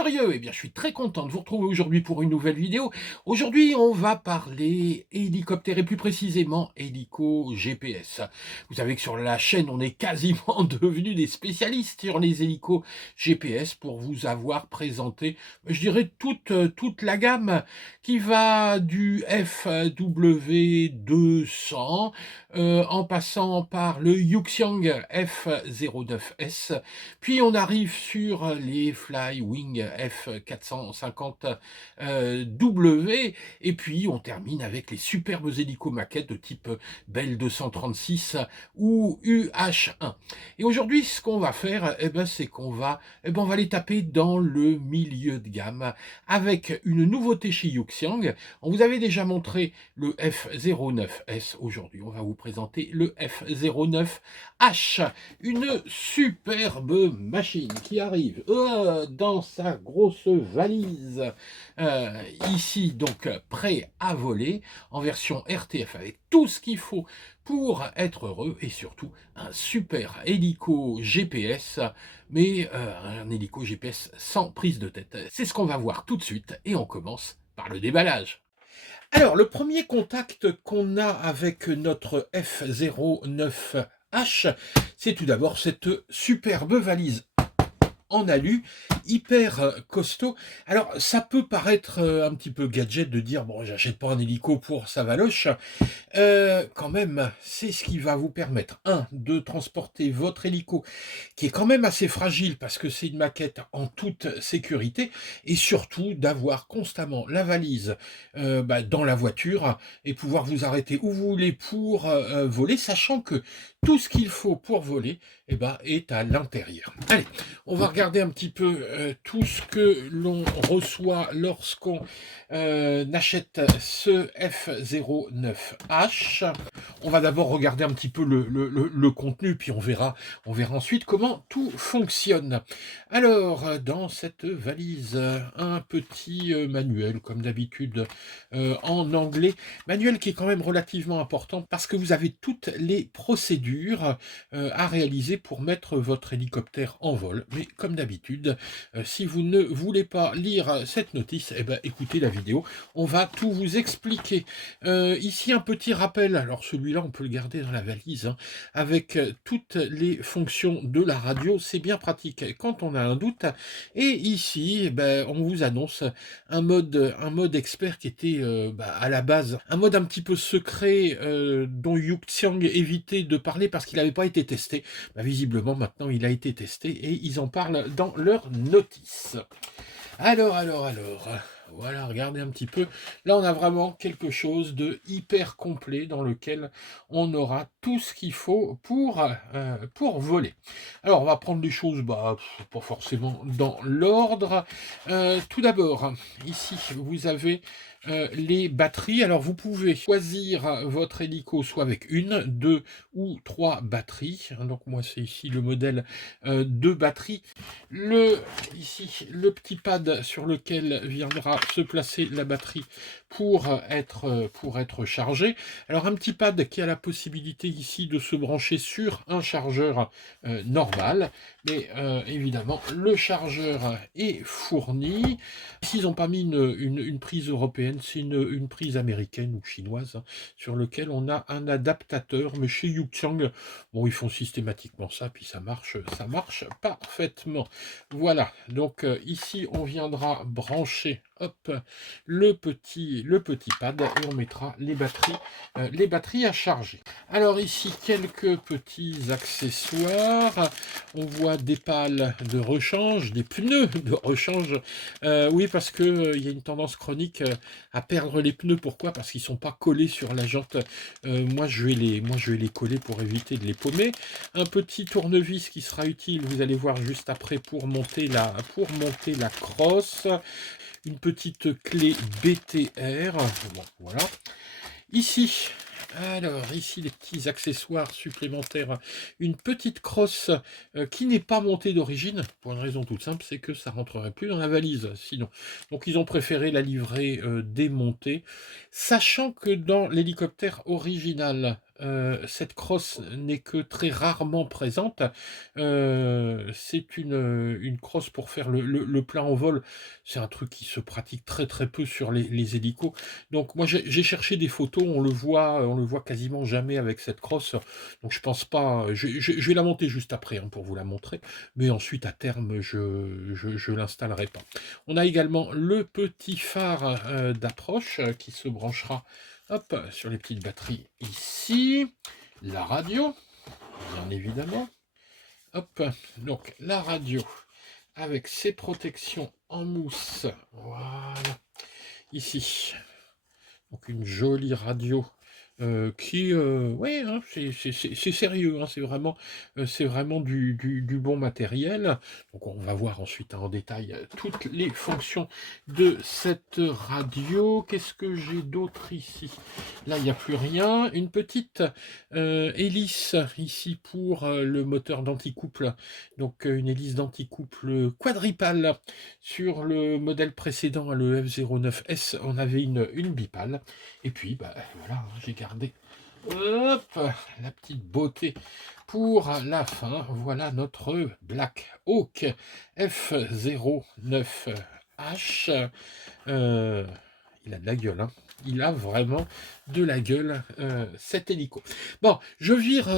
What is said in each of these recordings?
curieux? Eh bien, je suis très content de vous retrouver aujourd'hui pour une nouvelle vidéo. Aujourd'hui, on va parler hélicoptère et plus précisément hélico GPS. Vous savez que sur la chaîne, on est quasiment devenus des spécialistes sur les hélicos GPS pour vous avoir présenté, je dirais, toute la gamme qui va du FW200 en passant par le Yuxiang F09S, puis on arrive sur les Flywing F450 W, et puis on termine avec les superbes hélicos maquettes de type Bell 236 ou UH1. Et aujourd'hui, ce qu'on va faire, c'est qu'on va, on va les taper dans le milieu de gamme avec une nouveauté chez Yuxiang. On vous avait déjà montré le F09S. Aujourd'hui, on va vous présenter le F09H, une superbe machine qui arrive dans sa grosse valise, ici donc prêt à voler, en version RTF avec tout ce qu'il faut pour être heureux, et surtout un super hélico GPS, mais un hélico GPS sans prise de tête. C'est ce qu'on va voir tout de suite, et on commence par le déballage. Alors, le premier contact qu'on a avec notre F09H, c'est tout d'abord cette superbe valise en alu, hyper costaud. Alors, ça peut paraître un petit peu gadget de dire, bon, j'achète pas un hélico pour sa valoche. Quand même, c'est ce qui va vous permettre, de transporter votre hélico, qui est quand même assez fragile parce que c'est une maquette en toute sécurité, et surtout d'avoir constamment la valise dans la voiture et pouvoir vous arrêter où vous voulez pour voler, sachant que tout ce qu'il faut pour voler est à l'intérieur. Allez, on va regarder un petit peu tout ce que l'on reçoit lorsqu'on achète ce F09H. On va d'abord regarder un petit peu le contenu, puis on verra ensuite comment tout fonctionne. Alors, dans cette valise, un petit manuel, comme d'habitude, en anglais. Manuel qui est quand même relativement important parce que vous avez toutes les procédures à réaliser pour mettre votre hélicoptère en vol. Mais comme d'habitude, si vous ne voulez pas lire cette notice, écoutez la vidéo, on va tout vous expliquer. Ici un petit rappel, alors celui-là on peut le garder dans la valise, avec toutes les fonctions de la radio, c'est bien pratique quand on a un doute. Et ici, on vous annonce un mode expert qui était à la base un mode un petit peu secret dont Yuxiang évitait de parler parce qu'il n'avait pas été testé. Visiblement maintenant il a été testé et ils en parlent dans leur notice. Alors, voilà, regardez un petit peu. Là, on a vraiment quelque chose de hyper complet dans lequel on aura tout ce qu'il faut pour voler. Alors, on va prendre les choses, pas forcément dans l'ordre. Tout d'abord, ici, vous avez les batteries. Alors, vous pouvez choisir votre hélico soit avec une, deux ou trois batteries. Donc, moi, c'est ici le modèle de batterie. Ici, le petit pad sur lequel viendra se placer la batterie pour être chargé. Alors, un petit pad qui a la possibilité ici de se brancher sur un chargeur normal. Mais évidemment, le chargeur est fourni. Ici, ils n'ont pas mis une prise européenne, c'est une prise américaine ou chinoise, sur lequel on a un adaptateur. Mais chez Yuxiang, bon, ils font systématiquement ça, puis ça marche parfaitement. Voilà, donc ici, on viendra brancher le petit pad et on mettra les batteries à charger. Alors ici, quelques petits accessoires. On voit des pales de rechange, des pneus de rechange. Oui, parce que il y a une tendance chronique à perdre les pneus. Pourquoi? Parce qu'ils ne sont pas collés sur la jante. Moi, je vais les coller pour éviter de les paumer. Un petit tournevis qui sera utile, vous allez voir juste après, pour monter la crosse. Une petite clé BTR. Bon, voilà. Ici, les petits accessoires supplémentaires. Une petite crosse qui n'est pas montée d'origine, pour une raison toute simple, c'est que ça rentrerait plus dans la valise sinon. Donc ils ont préféré la livrer démontée, sachant que dans l'hélicoptère original cette crosse n'est que très rarement présente. C'est une crosse pour faire le plein en vol. C'est un truc qui se pratique très, très peu sur les hélicos. Donc moi, j'ai cherché des photos, on le voit quasiment jamais avec cette crosse. Donc je pense pas, je vais la monter juste après, hein, pour vous la montrer, mais ensuite à terme, je l'installerai pas. On a également le petit phare, d'approche, qui se branchera, hop, sur les petites batteries ici. La radio, bien évidemment. Hop, donc la radio avec ses protections en mousse. Voilà, ici. Donc une jolie radio, qui, ouais, hein, c'est sérieux, hein, c'est vraiment du bon matériel. Donc on va voir ensuite, hein, en détail, toutes les fonctions de cette radio. Qu'est-ce que j'ai d'autre ici? Là, il n'y a plus rien. Une petite, hélice ici pour, le moteur d'anticouple. Donc, une hélice d'anticouple quadripale. Sur le modèle précédent, le F09S, on avait une bipale. Et puis, bah, voilà, hein, j'ai gardé, hop, la petite beauté pour la fin. Voilà notre Black Hawk F09H. Il a de la gueule, hein. Il a vraiment de la gueule, cet hélico. Bon, je vire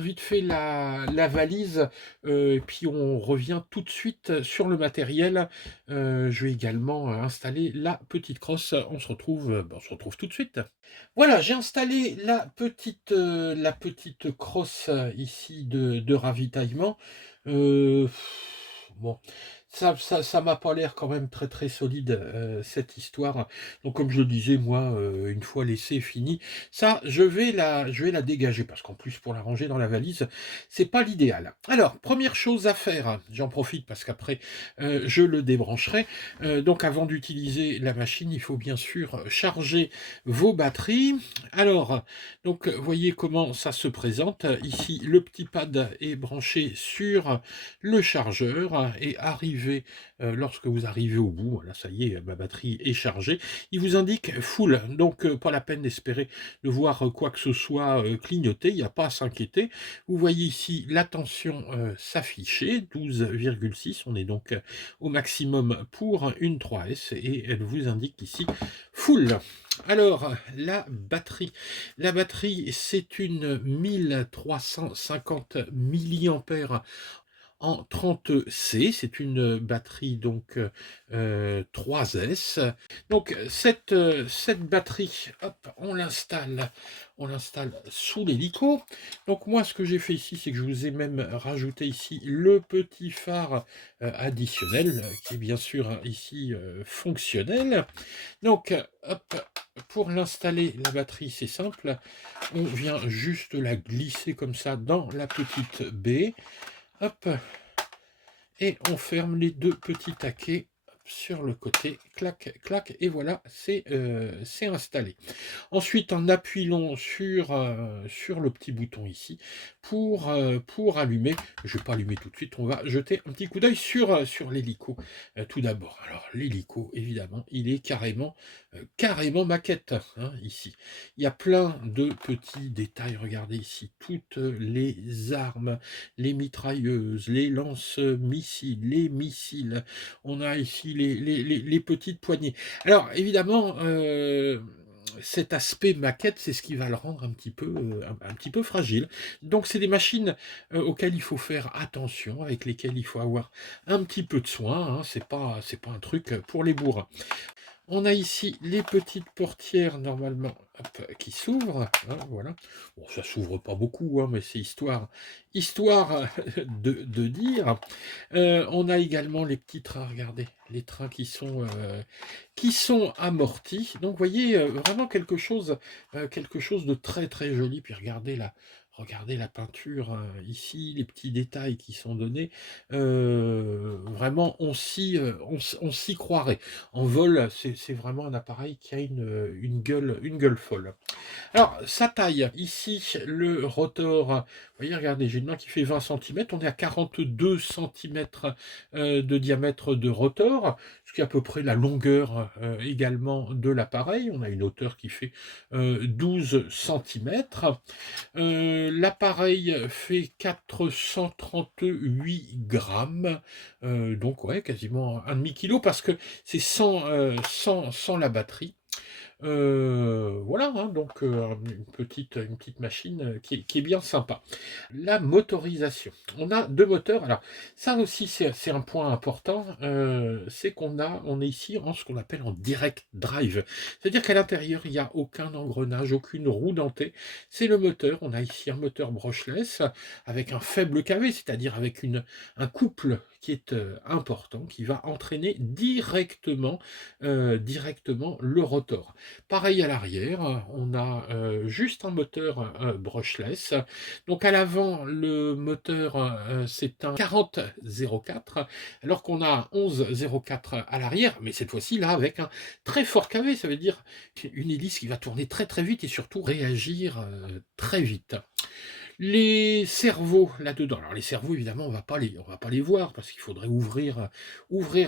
vite fait la valise, et puis on revient tout de suite sur le matériel. Je vais également installer la petite crosse. On se retrouve tout de suite. Voilà, j'ai installé la petite crosse, ici de ravitaillement. Euh, bon, ça m'a pas l'air quand même très très solide, cette histoire. Donc comme je le disais, moi, une fois l'essai fini, ça, je vais la dégager parce qu'en plus pour la ranger dans la valise, c'est pas l'idéal. Alors, première chose à faire, j'en profite parce qu'après, je le débrancherai. Donc avant d'utiliser la machine, il faut bien sûr charger vos batteries. Alors, donc voyez comment ça se présente. Ici, le petit pad est branché sur le chargeur et lorsque vous arrivez au bout, voilà, ça y est, ma batterie est chargée, il vous indique full, donc pas la peine d'espérer de voir quoi que ce soit clignoter, il n'y a pas à s'inquiéter. Vous voyez ici la tension s'afficher, 12,6, on est donc au maximum pour une 3S et elle vous indique ici full. Alors, la batterie, c'est une 1350 milliampères en 30C, c'est une batterie donc 3S. Donc cette batterie, hop, on l'installe sous l'hélico. Donc moi ce que j'ai fait ici, c'est que je vous ai même rajouté ici le petit phare additionnel, qui est bien sûr ici fonctionnel. Donc hop, pour l'installer la batterie, c'est simple, on vient juste la glisser comme ça dans la petite baie. Hop, et on ferme les deux petits taquets sur le côté, clac, clac, et voilà, c'est installé. Ensuite, en appuyant sur le petit bouton ici pour allumer. Je ne vais pas allumer tout de suite, on va jeter un petit coup d'œil sur l'hélico tout d'abord. Alors, l'hélico, évidemment, il est carrément maquette, hein, ici. Il y a plein de petits détails, regardez ici, toutes les armes, les mitrailleuses, les lance-missiles, les missiles. On a ici les petites poignées. Alors, évidemment, cet aspect maquette, c'est ce qui va le rendre un petit peu fragile. Donc, c'est des machines auxquelles il faut faire attention, avec lesquelles il faut avoir un petit peu de soin, hein. C'est pas un truc pour les bourrins. On a ici les petites portières, normalement, hop, qui s'ouvrent, hein, voilà. Bon, ça s'ouvre pas beaucoup, hein, mais c'est histoire de dire. On a également les petits trains, regardez, les trains qui sont amortis. Donc, vous voyez, vraiment quelque chose de très, très joli. Puis, regardez regardez la peinture, ici, les petits détails qui sont donnés, vraiment on s'y croirait. En vol, c'est vraiment un appareil qui a une gueule folle. Alors, sa taille, ici, le rotor, vous voyez, regardez, j'ai une main qui fait 20 centimètres, on est à 42 centimètres de diamètre de rotor, ce qui est à peu près la longueur également de l'appareil. On a une hauteur qui fait 12 centimètres. L'appareil fait 438 grammes, donc ouais, quasiment un demi-kilo, parce que c'est sans la batterie. Voilà, hein, donc une petite machine qui est bien sympa. La motorisation. On a 2 moteurs. Alors ça aussi c'est un point important, c'est on est ici en ce qu'on appelle en direct drive. C'est-à-dire qu'à l'intérieur, il n'y a aucun engrenage, aucune roue dentée. C'est le moteur. On a ici un moteur brushless avec un faible kV, c'est-à-dire avec un couple qui est important, qui va entraîner directement le rotor. Pareil à l'arrière, on a juste un moteur brushless. Donc à l'avant, le moteur c'est un 40-04, alors qu'on a un 11-04 à l'arrière, mais cette fois-ci là avec un très fort kV, ça veut dire une hélice qui va tourner très très vite et surtout réagir très vite. Les cerveaux là-dedans. Alors les cerveaux, évidemment, on va pas les voir parce qu'il faudrait ouvrir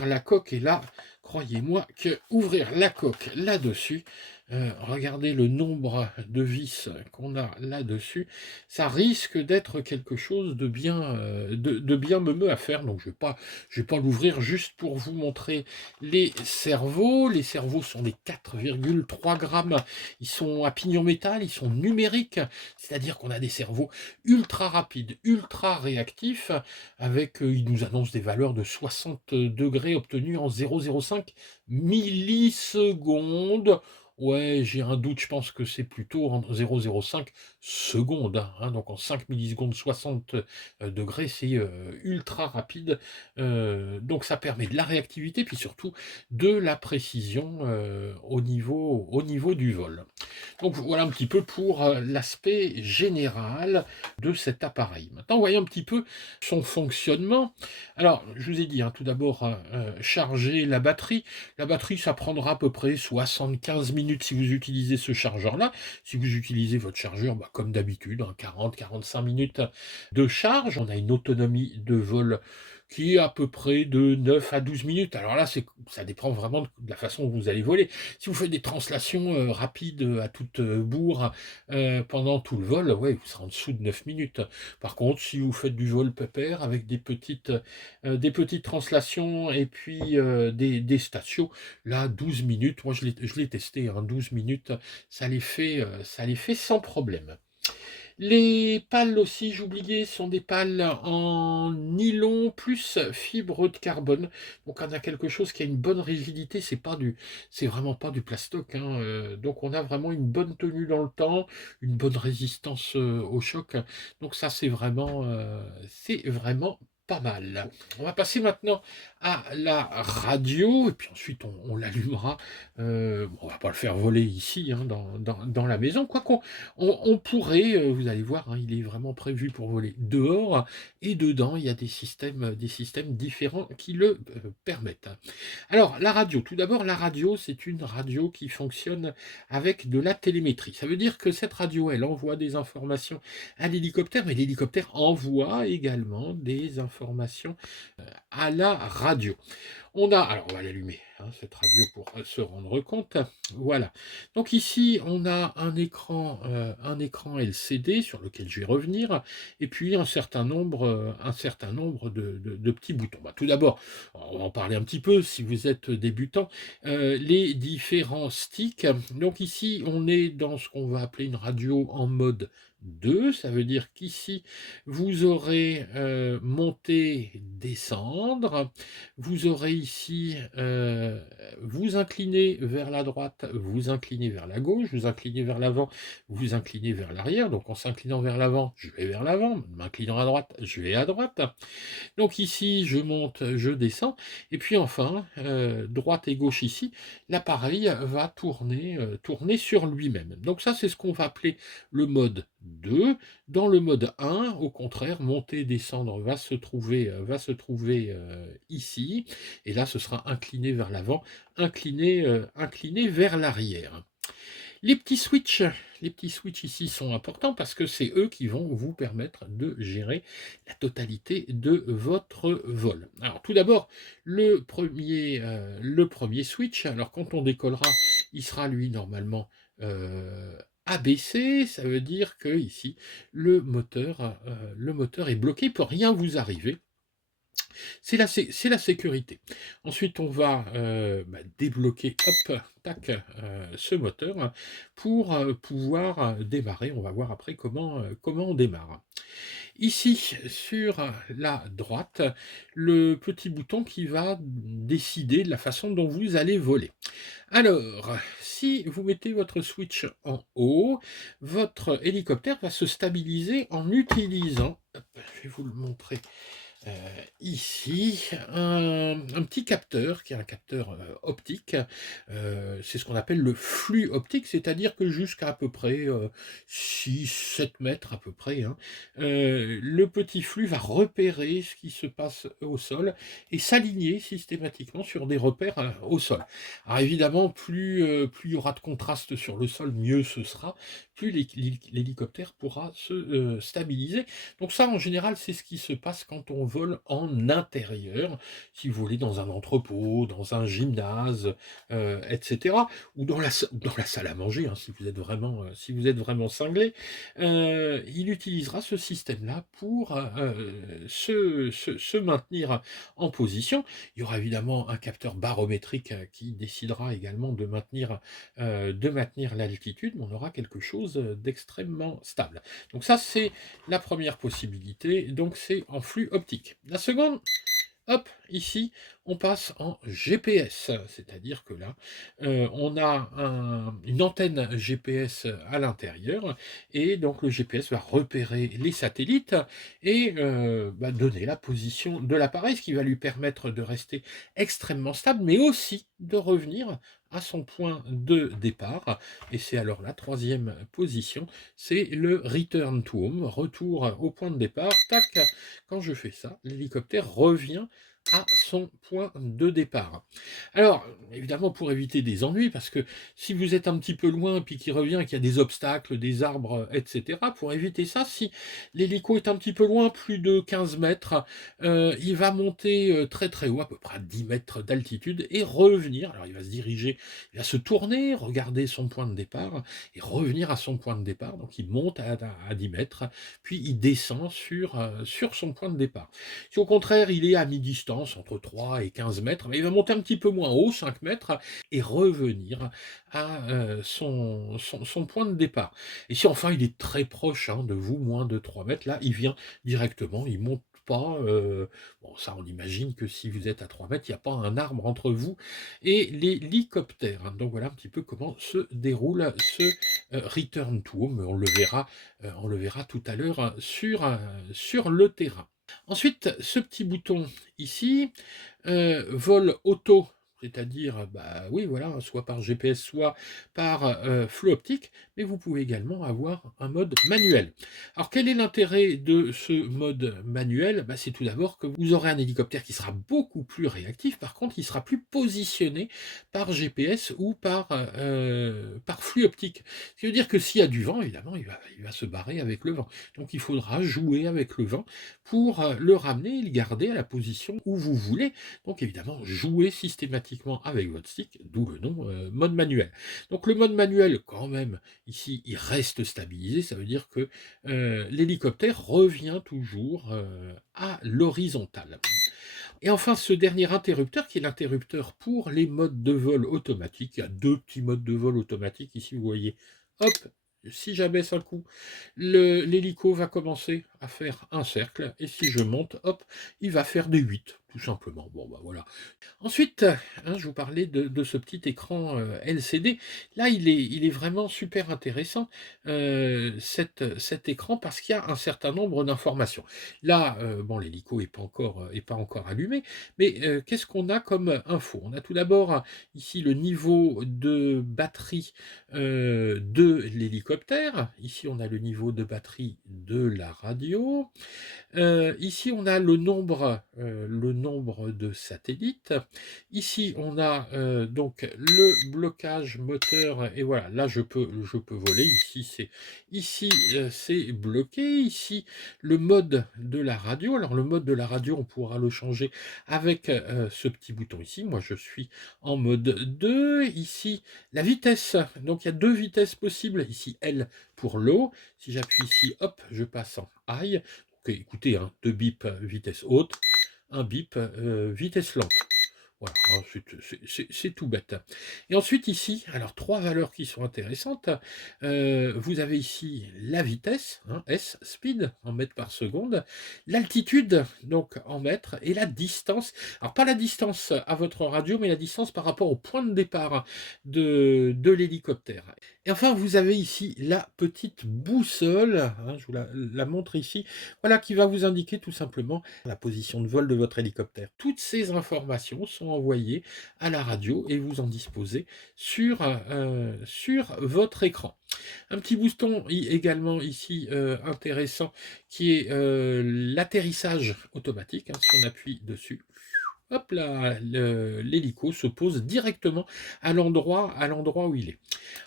la coque. Et là, croyez-moi que ouvrir la coque là-dessus, regardez le nombre de vis qu'on a là-dessus, ça risque d'être quelque chose de bien meumeux à faire. Donc je vais pas l'ouvrir juste pour vous montrer les cerveaux. Les cerveaux sont des 4,3 grammes. Ils sont à pignon métal, ils sont numériques, c'est-à-dire qu'on a des cerveaux ultra rapide, ultra réactif, avec, il nous annonce des valeurs de 60 degrés obtenues en 0,05 millisecondes. Ouais, j'ai un doute, je pense que c'est plutôt en 0,05 secondes, hein, donc en 5 millisecondes, 60 degrés, c'est ultra rapide. Donc ça permet de la réactivité, puis surtout de la précision au niveau du vol. Donc voilà un petit peu pour l'aspect général de cet appareil. Maintenant, voyons un petit peu son fonctionnement. Alors, je vous ai dit, hein, tout d'abord, charger la batterie. La batterie, ça prendra à peu près 75 minutes si vous utilisez ce chargeur-là. Si vous utilisez votre chargeur, bah, comme d'habitude, hein, 40-45 minutes de charge. On a une autonomie de vol qui est à peu près de 9 à 12 minutes. Alors là, ça dépend vraiment de la façon dont vous allez voler. Si vous faites des translations rapides à toute bourre pendant tout le vol, ouais, vous serez en dessous de 9 minutes. Par contre, si vous faites du vol pépère avec des petites translations et puis des stations, là, 12 minutes, moi je l'ai testé, hein, 12 minutes, ça les fait sans problème. Les pales aussi, j'oubliais, sont des pales en nylon plus fibre de carbone. Donc on a quelque chose qui a une bonne rigidité, c'est vraiment pas du plastoc, hein. Donc on a vraiment une bonne tenue dans le temps, une bonne résistance au choc. Donc ça c'est vraiment pas mal. On va passer maintenant à la radio, et puis ensuite on l'allumera. On va pas le faire voler ici, hein, dans la maison, quoi qu'on on pourrait, vous allez voir, hein, il est vraiment prévu pour voler dehors et dedans, il y a des systèmes différents qui le permettent. Alors, la radio, tout d'abord, la radio, c'est une radio qui fonctionne avec de la télémétrie. Ça veut dire que cette radio, elle envoie des informations à l'hélicoptère, mais l'hélicoptère envoie également des informations à la radio. Alors on va l'allumer, hein, cette radio pour se rendre compte. Voilà. Donc ici, on a un écran LCD sur lequel je vais revenir, et puis un certain nombre de petits boutons. Bah, tout d'abord, on va en parler un petit peu si vous êtes débutant, les différents sticks. Donc ici, on est dans ce qu'on va appeler une radio en mode 2, ça veut dire qu'ici, vous aurez monter, descendre, vous aurez ici, vous inclinez vers la droite, vous inclinez vers la gauche, vous inclinez vers l'avant, vous inclinez vers l'arrière. Donc en s'inclinant vers l'avant, je vais vers l'avant, m'inclinant à droite, je vais à droite. Donc ici, je monte, je descends. Et puis enfin, droite et gauche ici, l'appareil va tourner sur lui-même. Donc ça, c'est ce qu'on va appeler le mode 2. Dans le mode 1, au contraire, monter, descendre va se trouver ici. Et là, ce sera incliné vers l'avant, incliné vers l'arrière. Les petits switches, les petits switches ici sont importants parce que c'est eux qui vont vous permettre de gérer la totalité de votre vol. Alors tout d'abord, le premier switch, alors quand on décollera, il sera lui normalement abaissé, ça veut dire que ici le moteur est bloqué, il ne peut rien vous arriver. C'est la sécurité. Ensuite, on va débloquer, hop, tac, ce moteur pour pouvoir démarrer. On va voir après comment on démarre. Ici, sur la droite, le petit bouton qui va décider de la façon dont vous allez voler. Alors, si vous mettez votre switch en haut, votre hélicoptère va se stabiliser en utilisant, hop, je vais vous le montrer euh, ici, un petit capteur qui est un capteur optique. C'est ce qu'on appelle le flux optique, c'est-à-dire que jusqu'à peu près 6-7 mètres à peu près, hein, le petit flux va repérer ce qui se passe au sol et s'aligner systématiquement sur des repères au sol. Alors évidemment, plus il y aura de contraste sur le sol, mieux ce sera, plus l'hélicoptère pourra se stabiliser. Donc ça, en général, c'est ce qui se passe quand on vole en intérieur, si vous voulez, dans un entrepôt, dans un gymnase, etc., ou dans la salle à manger, hein, si vous êtes vraiment cinglé. Il utilisera ce système-là pour se maintenir en position. Il y aura évidemment un capteur barométrique qui décidera également de maintenir l'altitude, mais on aura quelque chose d'extrêmement stable. Donc ça, c'est la première possibilité, donc c'est en flux optique. La seconde, hop, ici, on passe en GPS, c'est-à-dire que là, on a une antenne GPS à l'intérieur, et donc le GPS va repérer les satellites et donner la position de l'appareil, ce qui va lui permettre de rester extrêmement stable, mais aussi de revenir à son point de départ. Et c'est alors la troisième position, c'est le return to home, retour au point de départ. Tac, quand je fais ça, l'hélicoptère revient à son point de départ. Alors, évidemment, pour éviter des ennuis, parce que si vous êtes un petit peu loin, puis qu'il revient, qu'il y a des obstacles, des arbres, etc., pour éviter ça, si l'hélico est un petit peu loin, plus de 15 mètres, il va monter très très haut, à peu près à 10 mètres d'altitude, et revenir. Alors, il va se diriger, il va se tourner, regarder son point de départ, et revenir à son point de départ. Donc, il monte à 10 mètres, puis il descend sur son point de départ. Si au contraire, il est à mi-distance, entre 3 et 15 mètres, mais il va monter un petit peu moins haut, 5 mètres, et revenir à son point de départ. Et si enfin il est très proche de vous, moins de 3 mètres, là, il vient directement, il monte pas. Bon, ça, on imagine que si vous êtes à 3 mètres, il n'y a pas un arbre entre vous et l'hélicoptère. Donc voilà un petit peu comment se déroule ce return to home. On le verra tout à l'heure sur le terrain. Ensuite, ce petit bouton ici, vol auto, c'est-à-dire, oui, voilà, soit par GPS, soit par flux optique, mais vous pouvez également avoir un mode manuel. Alors, quel est l'intérêt de ce mode manuel? C'est tout d'abord que vous aurez un hélicoptère qui sera beaucoup plus réactif, par contre, il sera plus positionné par GPS ou par flux optique. Ce qui veut dire que s'il y a du vent, évidemment, il va se barrer avec le vent. Donc, il faudra jouer avec le vent pour le ramener et le garder à la position où vous voulez. Donc évidemment, jouer systématiquement avec votre stick, d'où le nom mode manuel. Donc le mode manuel, quand même, ici, il reste stabilisé, ça veut dire que l'hélicoptère revient toujours à l'horizontale. Et enfin, ce dernier interrupteur, qui est l'interrupteur pour les modes de vol automatiques, il y a deux petits modes de vol automatiques, ici vous voyez, hop, si j'abaisse un coup, l'hélico va commencer à faire un cercle, et si je monte, hop, il va faire des 8, tout simplement. Bon, bah, voilà. Ensuite, hein, je vous parlais de ce petit écran, LCD. Là, il est vraiment super intéressant, cet écran parce qu'il y a un certain nombre d'informations. Là, bon, l'hélico est pas encore allumé, mais, qu'est-ce qu'on a comme info? On a tout d'abord, ici, le niveau de batterie, de l'hélicoptère. Ici, on a le niveau de batterie de la radio. Ici, on a le nombre de satellites. Ici, on a, donc le blocage moteur et voilà, là je peux voler. C'est bloqué. Ici, le mode de la radio. Alors le mode de la radio, on pourra le changer avec, ce petit bouton ici. Moi, je suis en mode 2. Ici, la vitesse. Donc il y a 2 vitesses possibles. Ici, L pour low. Si j'appuie ici, hop, je passe en high. Écoutez, hein, 2 bips vitesse haute, un bip vitesse lente. Voilà, hein, c'est tout bête. Et ensuite ici, alors 3 valeurs qui sont intéressantes. Vous avez ici la vitesse, hein, S, speed, en mètres par seconde, l'altitude, donc en mètres, et la distance. Alors pas la distance à votre radio, mais la distance par rapport au point de départ de l'hélicoptère. Et enfin, vous avez ici la petite boussole, hein, je vous la montre ici, voilà, qui va vous indiquer tout simplement la position de vol de votre hélicoptère. Toutes ces informations sont envoyées à la radio et vous en disposez sur votre écran. Un petit bouton également ici intéressant qui est l'atterrissage automatique, hein, si on appuie dessus. Hop là, l'hélico se pose directement à l'endroit où il est.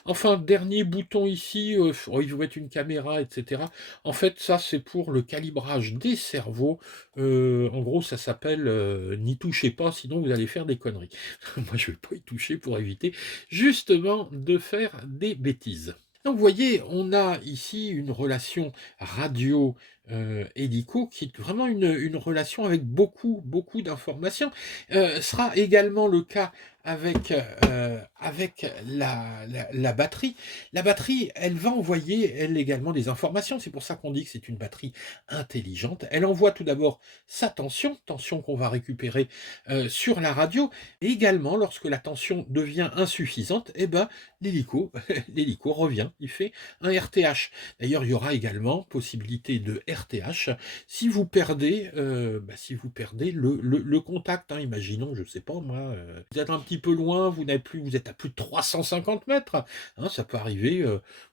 Enfin, dernier bouton ici, oh, il faut mettre une caméra, etc. En fait, ça, c'est pour le calibrage des cerveaux. En gros, ça s'appelle n'y touchez pas, sinon vous allez faire des conneries. Moi, je ne vais pas y toucher pour éviter justement de faire des bêtises. Donc, vous voyez, on a ici une relation radio hélico qui est vraiment une relation avec beaucoup d'informations. Sera également le cas avec la batterie. La batterie, elle va envoyer, elle également, des informations. C'est pour ça qu'on dit que c'est une batterie intelligente. Elle envoie tout d'abord sa tension qu'on va récupérer sur la radio. Et également, lorsque la tension devient insuffisante, eh ben, l'hélico, l'hélico revient, il fait un RTH. D'ailleurs, il y aura également possibilité de RTH si vous perdez le contact. Hein. Imaginons, je sais pas moi, vous êtes un petit peu loin, vous êtes à plus de 350 mètres. Hein, ça peut arriver,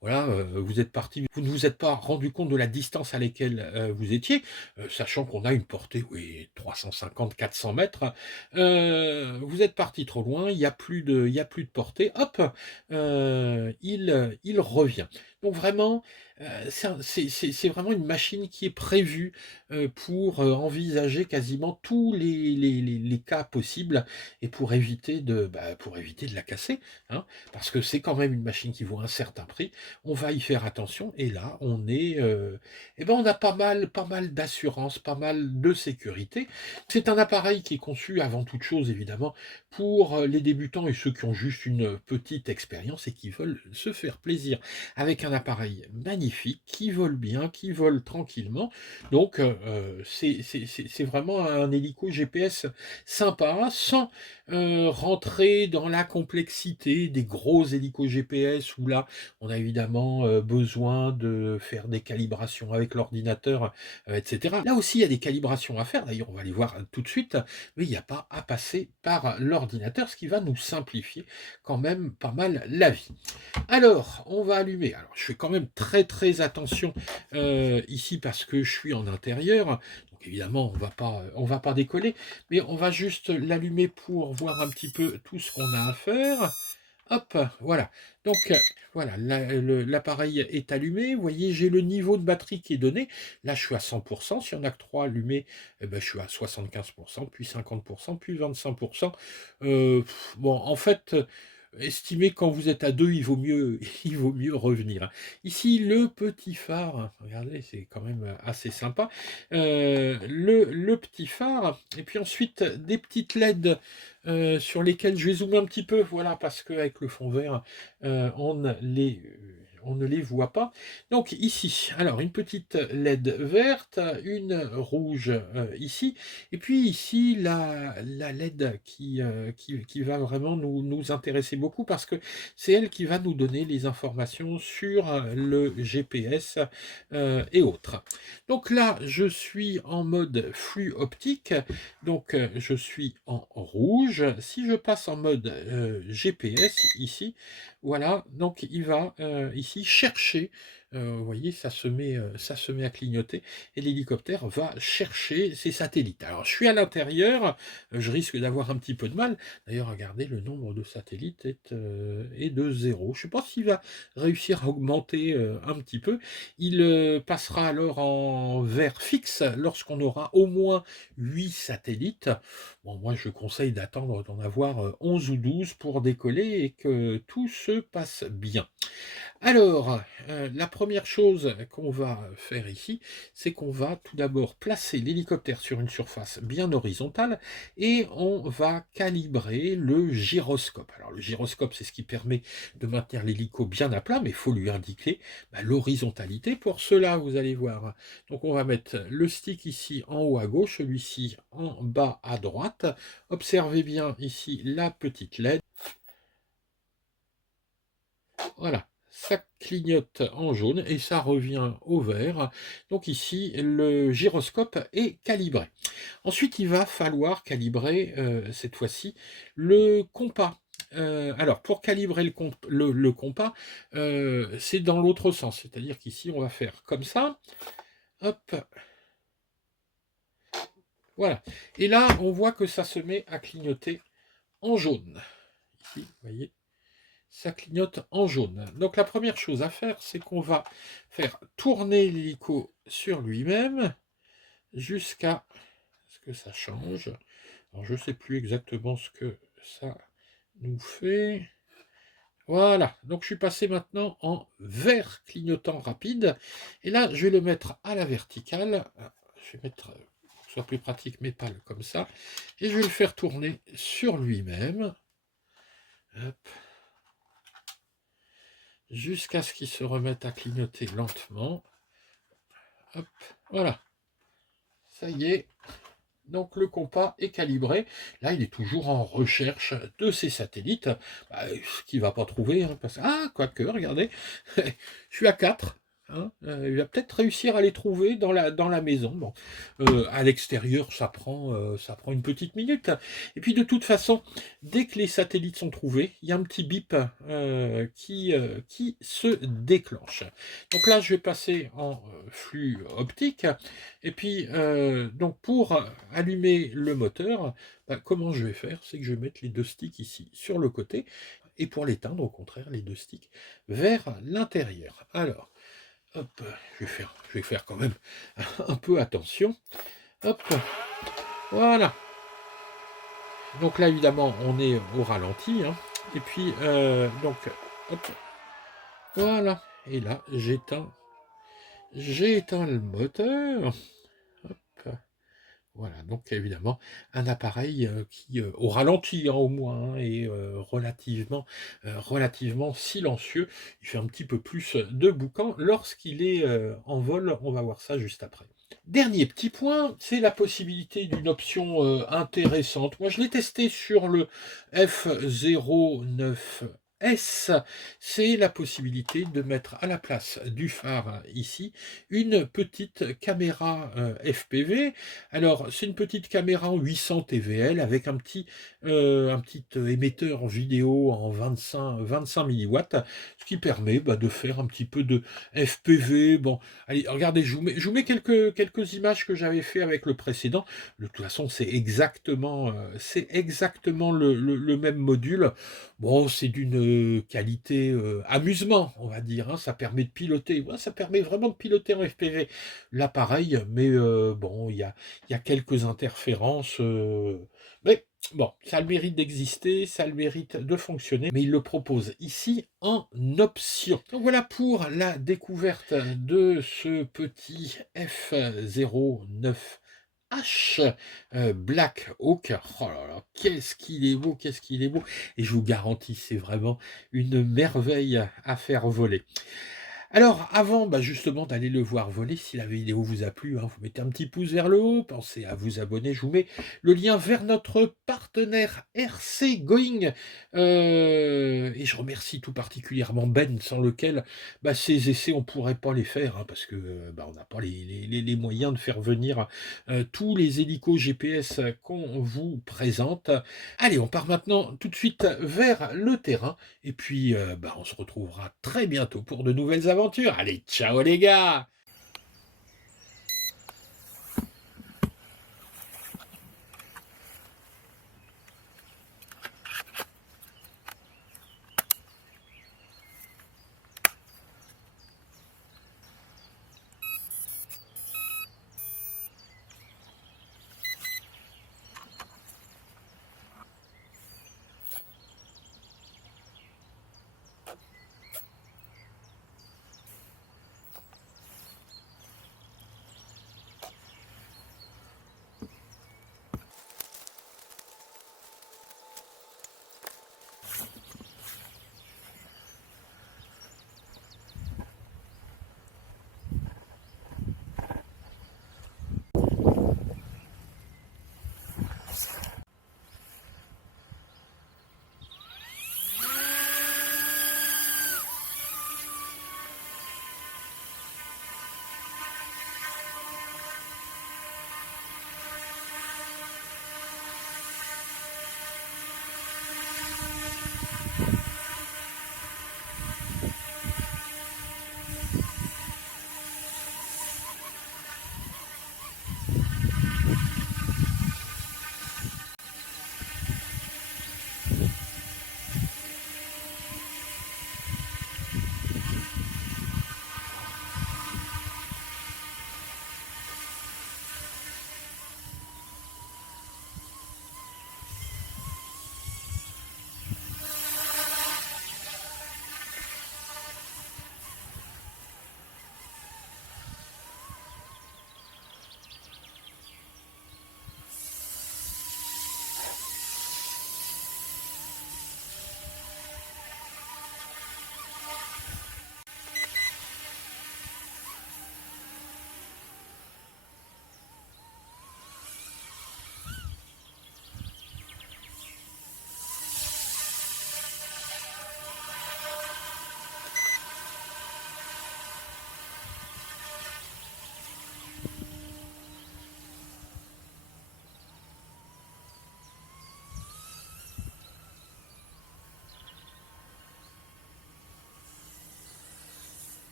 voilà, vous êtes parti, vous ne vous êtes pas rendu compte de la distance à laquelle vous étiez, sachant qu'on a une portée, oui, 350-400 mètres. Vous êtes parti trop loin, il y a plus de portée, hop, il revient. Donc vraiment, c'est vraiment une machine qui est prévue pour envisager quasiment tous les cas possibles et pour éviter de la casser, hein, parce que c'est quand même une machine qui vaut un certain prix. On va y faire attention et là, on a pas mal d'assurance, pas mal de sécurité. C'est un appareil qui est conçu avant toute chose, évidemment, pour les débutants et ceux qui ont juste une petite expérience et qui veulent se faire plaisir avec un appareil magnifique, qui vole bien, qui vole tranquillement. Donc, c'est vraiment un hélico GPS sympa, sans rentrer dans la complexité des gros hélicos GPS, où là, on a évidemment besoin de faire des calibrations avec l'ordinateur, etc. Là aussi, il y a des calibrations à faire, d'ailleurs, on va les voir tout de suite, mais il n'y a pas à passer par l'ordinateur, ce qui va nous simplifier quand même pas mal la vie. Alors, on va allumer. Alors, je fais quand même très attention ici parce que je suis en intérieur. Donc évidemment, on va pas décoller, mais on va juste l'allumer pour voir un petit peu tout ce qu'on a à faire. Hop, voilà. Donc voilà, l'appareil est allumé. Vous voyez, j'ai le niveau de batterie qui est donné. Là, je suis à 100%. Si on a que 3 allumés, eh ben, je suis à 75%, puis 50%, puis 25%. Bon, en fait, estimez quand vous êtes à 2, il vaut mieux revenir. Ici, le petit phare, regardez, c'est quand même assez sympa. Le petit phare, et puis ensuite des petites LED sur lesquelles je vais zoomer un petit peu, voilà, parce qu'avec le fond vert, on ne les voit pas. Donc ici, alors une petite LED verte, une rouge ici, et puis ici la LED qui va vraiment nous intéresser beaucoup parce que c'est elle qui va nous donner les informations sur le GPS et autres. Donc là, je suis en mode flux optique, donc je suis en rouge. Si je passe en mode GPS ici, voilà, donc il va ici chercher, vous voyez, ça se met à clignoter, et l'hélicoptère va chercher ses satellites. Alors je suis à l'intérieur, je risque d'avoir un petit peu de mal. D'ailleurs, regardez, le nombre de satellites est de 0. Je ne sais pas s'il va réussir à augmenter un petit peu. Il passera alors en vert fixe lorsqu'on aura au moins 8 satellites. Bon, moi, je conseille d'attendre d'en avoir 11 ou 12 pour décoller et que tout se passe bien. Alors, la première chose qu'on va faire ici, c'est qu'on va tout d'abord placer l'hélicoptère sur une surface bien horizontale et on va calibrer le gyroscope. Alors, le gyroscope, c'est ce qui permet de maintenir l'hélico bien à plat, mais il faut lui indiquer l'horizontalité. Pour cela, vous allez voir, donc on va mettre le stick ici en haut à gauche, celui-ci en bas à droite. Observez bien ici la petite LED. Voilà, ça clignote en jaune et ça revient au vert. Donc ici, le gyroscope est calibré. Ensuite, il va falloir calibrer, cette fois-ci, le compas. Alors, pour calibrer le compas, c'est dans l'autre sens. C'est-à-dire qu'ici, on va faire comme ça. Hop, voilà. Et là, on voit que ça se met à clignoter en jaune. Ici, vous voyez, ça clignote en jaune. Donc la première chose à faire, c'est qu'on va faire tourner l'hélico sur lui-même jusqu'à ce que ça change. Alors je ne sais plus exactement ce que ça nous fait. Voilà, donc je suis passé maintenant en vert clignotant rapide. Et là, je vais le mettre à la verticale. Je vais mettre, pour que ce soit plus pratique, mes pales comme ça. Et je vais le faire tourner sur lui-même. Hop. Jusqu'à ce qu'il se remette à clignoter lentement. Hop, voilà. Ça y est. Donc le compas est calibré. Là, il est toujours en recherche de ses satellites. Ce qu'il ne va pas trouver. Hein, Ah, quoique, regardez. Je suis à 4. Hein, il va peut-être réussir à les trouver dans la maison. Bon, à l'extérieur, ça prend une petite minute. Et puis de toute façon, dès que les satellites sont trouvés, il y a un petit bip qui se déclenche. Donc là, je vais passer en flux optique. Et puis, donc pour allumer le moteur, comment je vais faire? C'est que je vais mettre les deux sticks ici sur le côté. Et pour l'éteindre, au contraire, les deux sticks vers l'intérieur. Alors, hop, je vais faire quand même un peu attention. Hop, voilà. Donc là, évidemment, on est au ralenti. Hein. Et puis, donc, hop, voilà. Et là, j'éteins le moteur. Hop. Voilà, donc évidemment, un appareil qui, au ralenti hein, au moins, hein, est relativement silencieux. Il fait un petit peu plus de boucan lorsqu'il est en vol. On va voir ça juste après. Dernier petit point, c'est la possibilité d'une option intéressante. Moi, je l'ai testé sur le F09S, c'est la possibilité de mettre à la place du phare ici une petite caméra FPV. Alors, c'est une petite caméra en 800 TVL avec un petit émetteur vidéo en 25 milliwatts, ce qui permet de faire un petit peu de FPV. Bon, allez, regardez, je vous mets quelques images que j'avais fait avec le précédent. De toute façon, c'est exactement le même module. Bon, c'est d'une qualité amusement, on va dire. Hein. Ça permet de piloter. Ouais, ça permet vraiment de piloter en FPV l'appareil, mais bon, il y a quelques interférences. Mais bon, ça a le mérite d'exister, ça a le mérite de fonctionner, mais il le propose ici en option. Donc voilà pour la découverte de ce petit F09 H Black Hawk. Oh là là, qu'est-ce qu'il est beau, qu'est-ce qu'il est beau! Et je vous garantis, c'est vraiment une merveille à faire voler. Alors, avant, justement d'aller le voir voler, si la vidéo vous a plu, hein, vous mettez un petit pouce vers le haut, pensez à vous abonner. Je vous mets le lien vers notre partenaire RC Going. Et je remercie tout particulièrement Ben, sans lequel ces essais, on ne pourrait pas les faire, hein, parce que on n'a pas les moyens de faire venir tous les hélicos GPS qu'on vous présente. Allez, on part maintenant tout de suite vers le terrain. Et puis, on se retrouvera très bientôt pour de nouvelles aventures. Allez, ciao les gars!